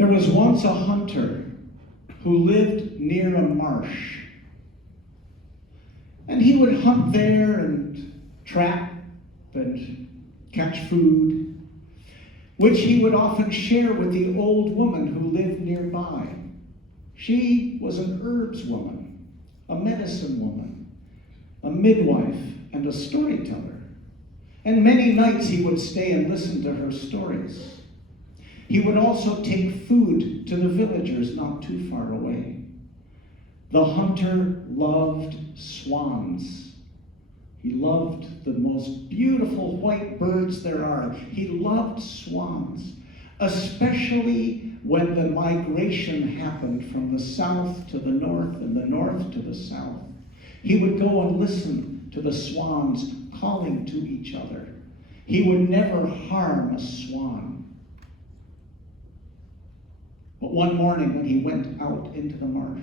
There was once a hunter who lived near a marsh. And he would hunt there and trap and catch food, which he would often share with the old woman who lived nearby. She was an herbs woman, a medicine woman, a midwife, and a storyteller. And many nights he would stay and listen to her stories. He would also take food to the villagers not too far away. The hunter loved swans. He loved the most beautiful white birds there are. He loved swans, especially when the migration happened from the south to the north and the north to the south. He would go and listen to the swans calling to each other. He would never harm a swan. But one morning when he went out into the marsh,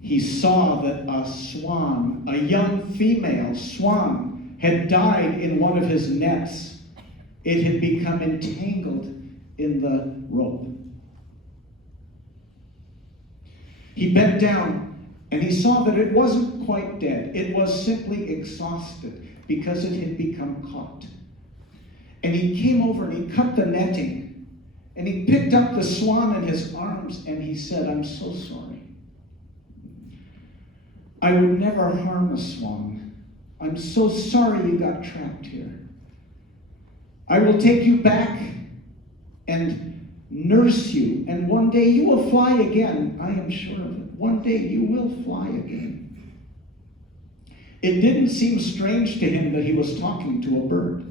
he saw that a swan, a young female swan, had died in one of his nets. It had become entangled in the rope. He bent down and he saw that it wasn't quite dead. It was simply exhausted because it had become caught. And he came over and he cut the netting and he picked up the swan in his arms and he said, "I'm so sorry. I would never harm a swan. I'm so sorry you got trapped here. I will take you back and nurse you, and one day you will fly again. I am sure of it. One day you will fly again." It didn't seem strange to him that he was talking to a bird.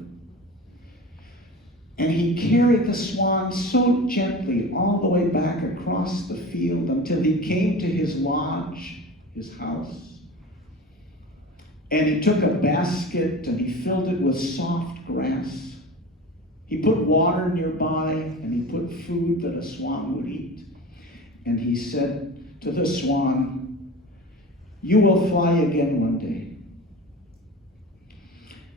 And he carried the swan so gently all the way back across the field until he came to his lodge, his house. And he took a basket and he filled it with soft grass. He put water nearby and he put food that a swan would eat. And he said to the swan, "You will fly again one day."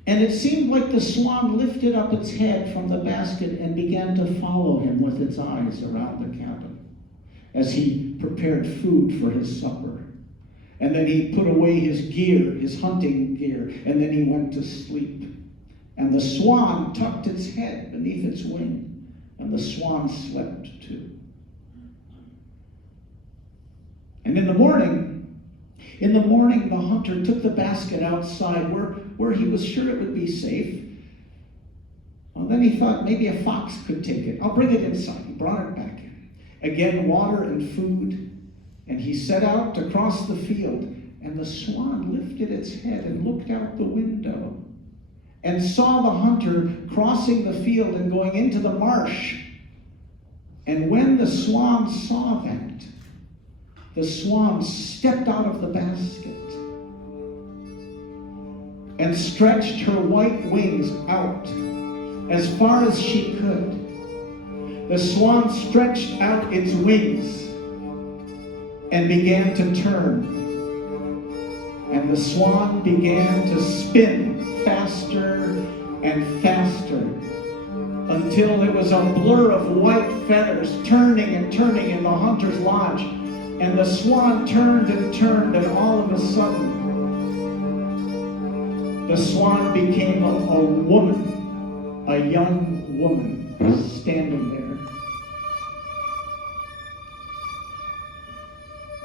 And it seemed like the swan lifted up its head from the basket and began to follow him with its eyes around the cabin as he prepared food for his supper. And then he put away his gear, his hunting gear, and then he went to sleep. And the swan tucked its head beneath its wing, and the swan slept too. And in the morning, the hunter took the basket outside where he was sure it would be safe. Well, then he thought maybe a fox could take it. I'll bring it inside. He brought it back in. Again, water and food. And he set out to cross the field. And the swan lifted its head and looked out the window and saw the hunter crossing the field and going into the marsh. And when the swan saw that, the swan stepped out of the basket and stretched her white wings out as far as she could. The swan stretched out its wings and began to turn. And the swan began to spin faster and faster until it was a blur of white feathers turning and turning in the hunter's lodge. And the swan turned and turned, and all of a sudden, the swan became a woman, a young woman standing there.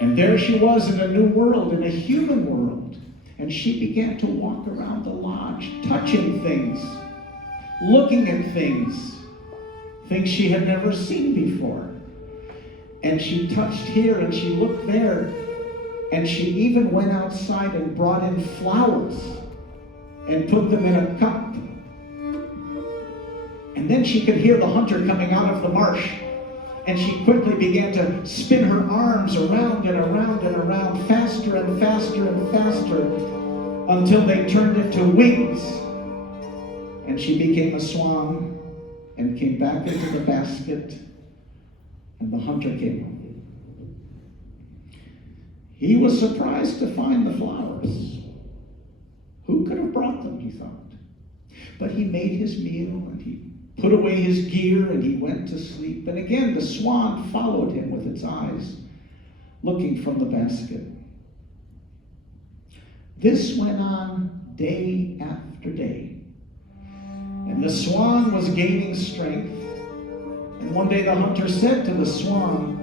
And there she was in a new world, in a human world. And she began to walk around the lodge, touching things, looking at things she had never seen before. And she touched here and she looked there. And she even went outside and brought in flowers and put them in a cup. And then she could hear the hunter coming out of the marsh. And she quickly began to spin her arms around and around and around, faster and faster and faster, until they turned into wings. And she became a swan and came back into the basket, and the hunter came home. He was surprised to find the flowers. Who could have brought them, he thought. But he made his meal, and he put away his gear, and he went to sleep. And again the swan followed him with its eyes, looking from the basket. This went on day after day. And the swan was gaining strength. And one day the hunter said to the swan,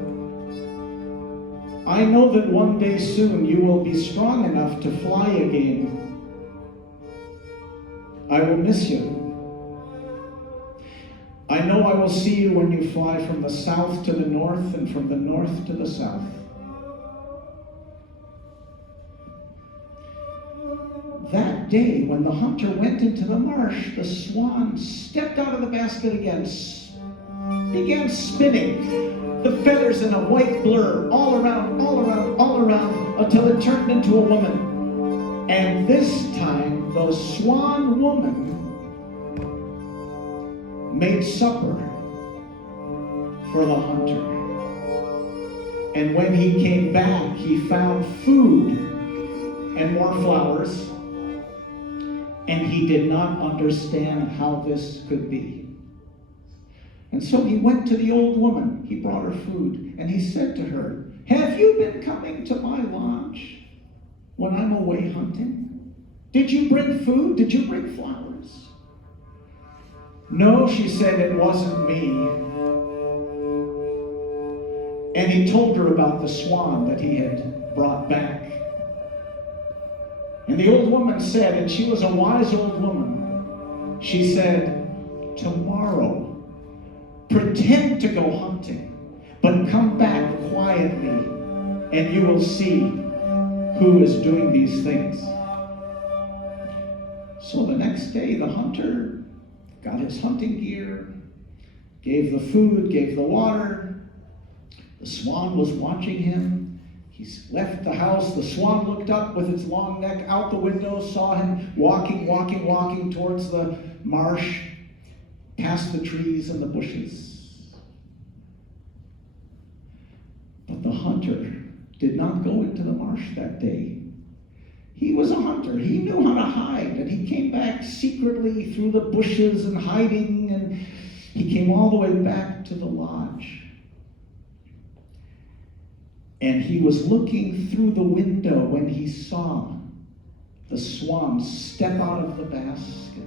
I know that one day soon you will be strong enough to fly again. I will miss you. I know I will see you when you fly from the south to the north and from the north to the south. That day, when the hunter went into the marsh, the swan stepped out of the basket again, began spinning, the feathers in a white blur, all around, until it turned into a woman. And this time, the swan woman made supper for the hunter. And when he came back, he found food and more flowers, and he did not understand how this could be. And so he went to the old woman. He brought her food, and he said to her, have you been coming to my lodge when I'm away hunting? Did you bring food? Did you bring flowers? No, she said, it wasn't me. And he told her about the swan that he had brought back. And the old woman said, and she was a wise old woman, she said, tomorrow, pretend to go hunting, but come back quietly, and you will see who is doing these things. So the next day, the hunter got his hunting gear, gave the food, gave the water. The swan was watching him. He left the house. The swan looked up with its long neck out the window, saw him walking towards the marsh, past the trees and the bushes. But the hunter did not go into the marsh that day. He was a hunter. He knew how to hide, and he came back secretly through the bushes and hiding, and he came all the way back to the lodge. And he was looking through the window when he saw the swan step out of the basket,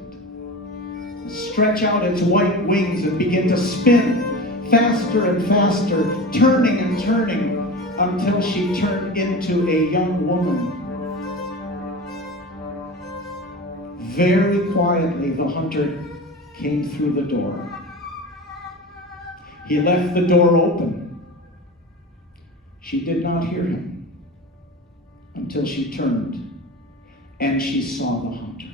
stretch out its white wings and begin to spin faster and faster, turning and turning until she turned into a young woman. Very quietly, the hunter came through the door. He left the door open. She did not hear him until she turned and she saw the hunter.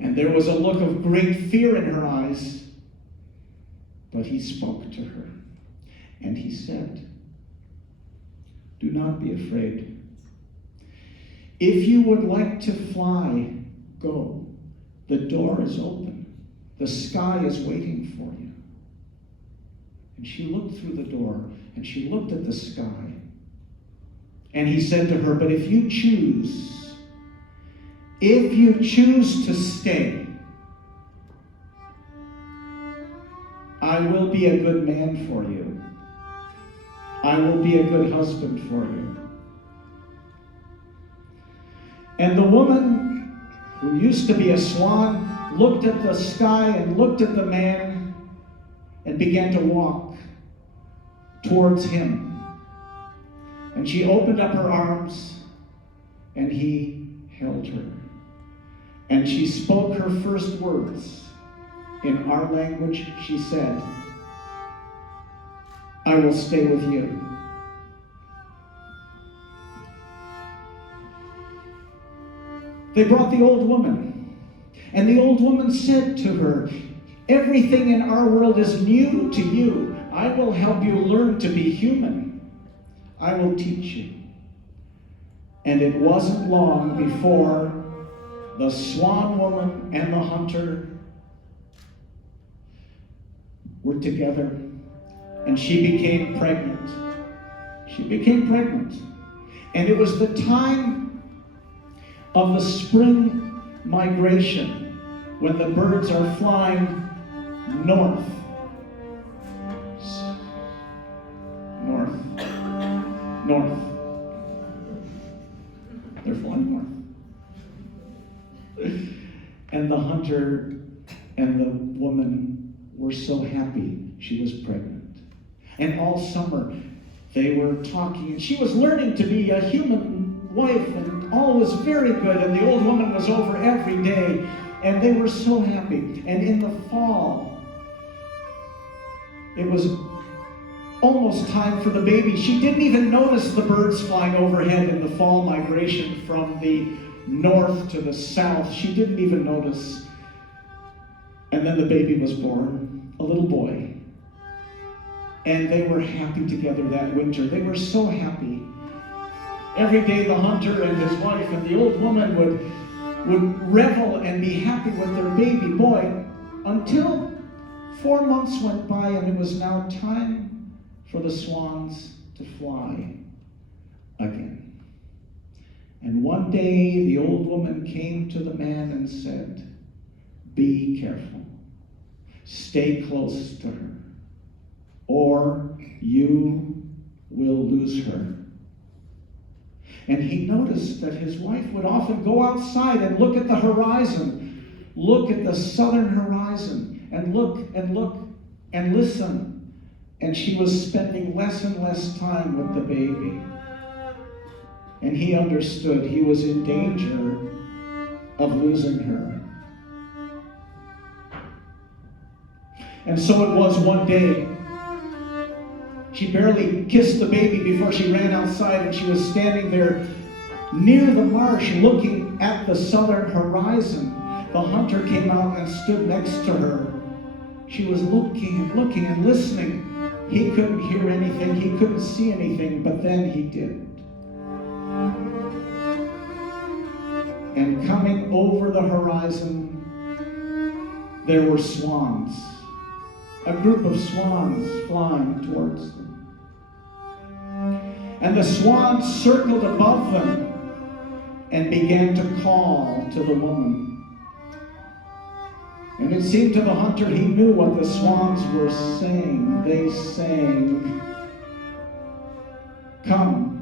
And there was a look of great fear in her eyes, but he spoke to her and he said, do not be afraid. If you would like to fly, go. The door is open. The sky is waiting for you. And she looked through the door, and she looked at the sky. And he said to her, but if you choose to stay, I will be a good man for you. I will be a good husband for you. And the woman who used to be a swan looked at the sky and looked at the man and began to walk towards him. And she opened up her arms and he held her. And she spoke her first words. In our language, she said, I will stay with you. They brought the old woman, and the old woman said to her, everything in our world is new to you. I will help you learn to be human. I will teach you. And it wasn't long before the swan woman and the hunter were together, and she became pregnant. She became pregnant. And it was the time of the spring migration when the birds are flying north. North. North. They're flying north. And the hunter and the woman were so happy she was pregnant. And all summer they were talking, and she was learning to be a human wife, and all was very good, and the old woman was over every day, and they were so happy. And in the fall, it was almost time for the baby. She didn't even notice the birds flying overhead in the fall migration from the north to the south. She didn't even notice. And then the baby was born, a little boy. And they were happy together that winter. They were so happy. Every day the hunter and his wife and the old woman would revel and be happy with their baby boy until 4 months went by, and it was now time for the swans to fly again. And one day the old woman came to the man and said, "Be careful. Stay close to her, or you will lose her." And he noticed that his wife would often go outside and look at the horizon, look at the southern horizon, and look and listen. And she was spending less and less time with the baby. And he understood he was in danger of losing her. And so it was one day. She barely kissed the baby before she ran outside, and she was standing there near the marsh looking at the southern horizon. The hunter came out and stood next to her. She was looking and listening. He couldn't hear anything, he couldn't see anything, but then he did. And coming over the horizon, there were swans. A group of swans flying towards them. And the swans circled above them and began to call to the woman. And it seemed to the hunter he knew what the swans were saying. They sang, "Come,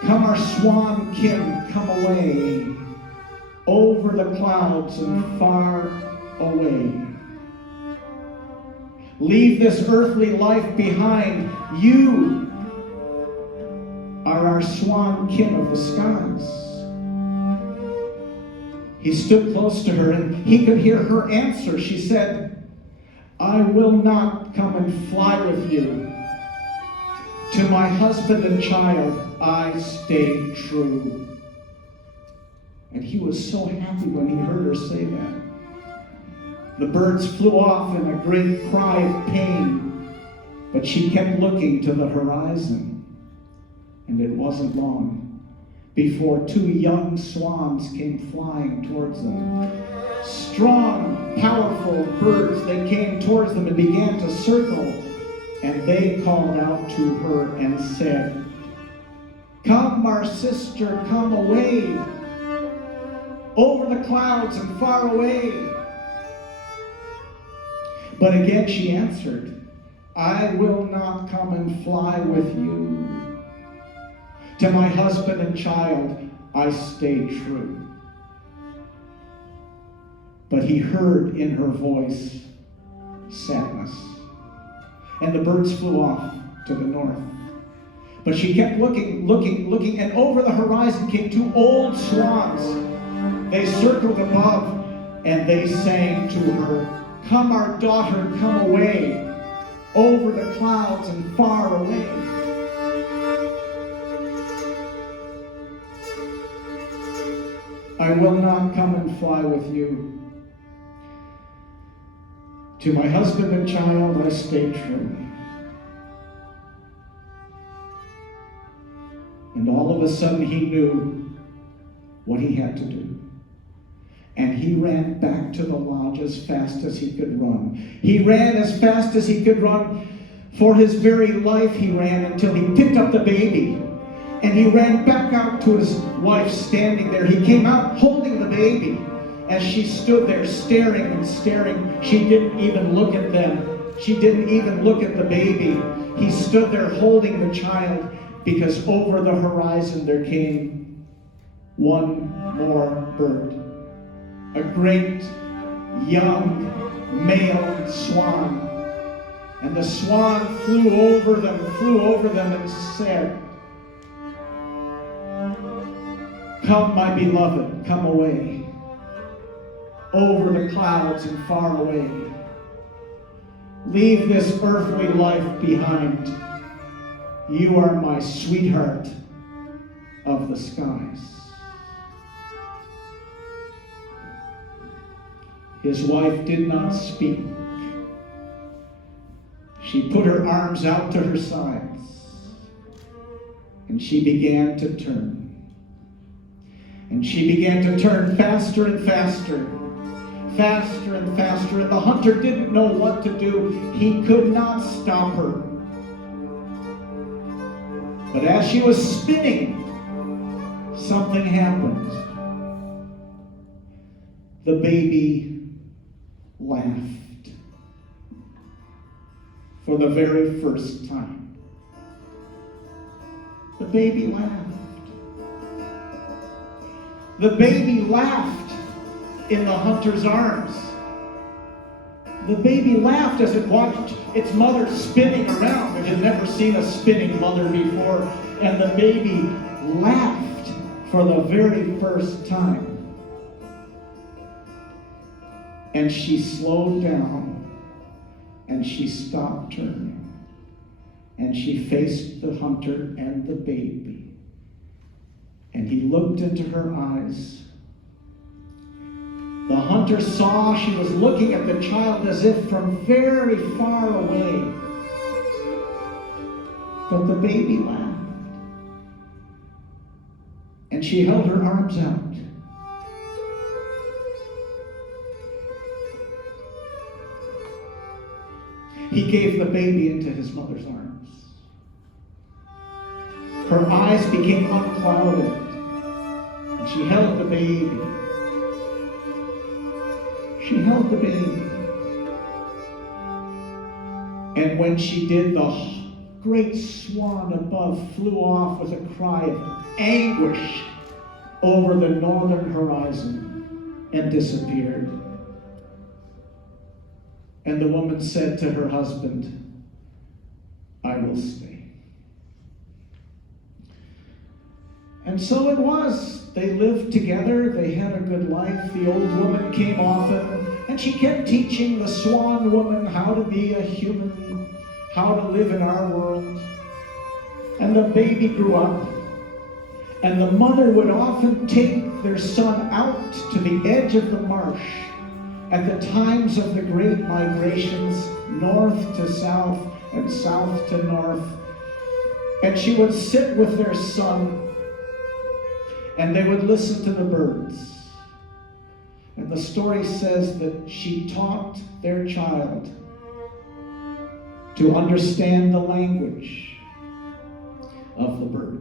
come our swan kin, come away, over the clouds and far away. Leave this earthly life behind. You are our swan kin of the skies." He stood close to her, and he could hear her answer. She said, "I will not come and fly with you. To my husband and child I stay true." And he was so happy when he heard her say that. The birds flew off in a great cry of pain, but she kept looking to the horizon. And it wasn't long before 2 young swans came flying towards them. Strong, powerful birds, they came towards them and began to circle. And they called out to her and said, "Come, our sister, come away, over the clouds and far away." But again she answered, "I will not come and fly with you. To my husband and child I stay true." But he heard in her voice sadness. And the birds flew off to the north. But she kept looking, and over the horizon came 2 old swans. They circled above, and they sang to her, "Come, our daughter, come away, over the clouds and far away." "I will not come and fly with you. To my husband and child I stay true." And all of a sudden he knew what he had to do. And he ran back to the lodge as fast as he could run. He ran as fast as he could run. For his very life he ran until he picked up the baby. And he ran back out to his wife standing there. He came out holding the baby. as she stood there staring and staring. She didn't even look at them. She didn't even look at the baby. He stood there holding the child, because over the horizon there came one more bird. A great young male swan. And the swan flew over them and said, "Come, my beloved, come away, over the clouds and far away. Leave this earthly life behind. You are my sweetheart of the skies." His wife did not speak. She put her arms out to her sides, and she began to turn. And she began to turn faster and faster, faster and faster, and the hunter didn't know what to do. He could not stop her. But as she was spinning, something happened. The baby laughed for the very first time. The baby laughed. The baby laughed in the hunter's arms. The baby laughed as it watched its mother spinning around. It had never seen a spinning mother before. And the baby laughed for the very first time. And she slowed down, and she stopped turning, and she faced the hunter and the baby. And he looked into her eyes. The hunter saw she was looking at the child as if from very far away. But the baby laughed. And she held her arms out. He gave the baby into his mother's arms. Her eyes became unclouded, and she held the baby. She held the baby. And when she did, the great swan above flew off with a cry of anguish over the northern horizon and disappeared. And the woman said to her husband, "I will stay." And so it was. They lived together. They had a good life. The old woman came often, and she kept teaching the swan woman how to be a human, how to live in our world. And the baby grew up, and the mother would often take their son out to the edge of the marsh at the times of the great migrations, north to south and south to north. And she would sit with their son, and they would listen to the birds. And the story says that she taught their child to understand the language of the birds.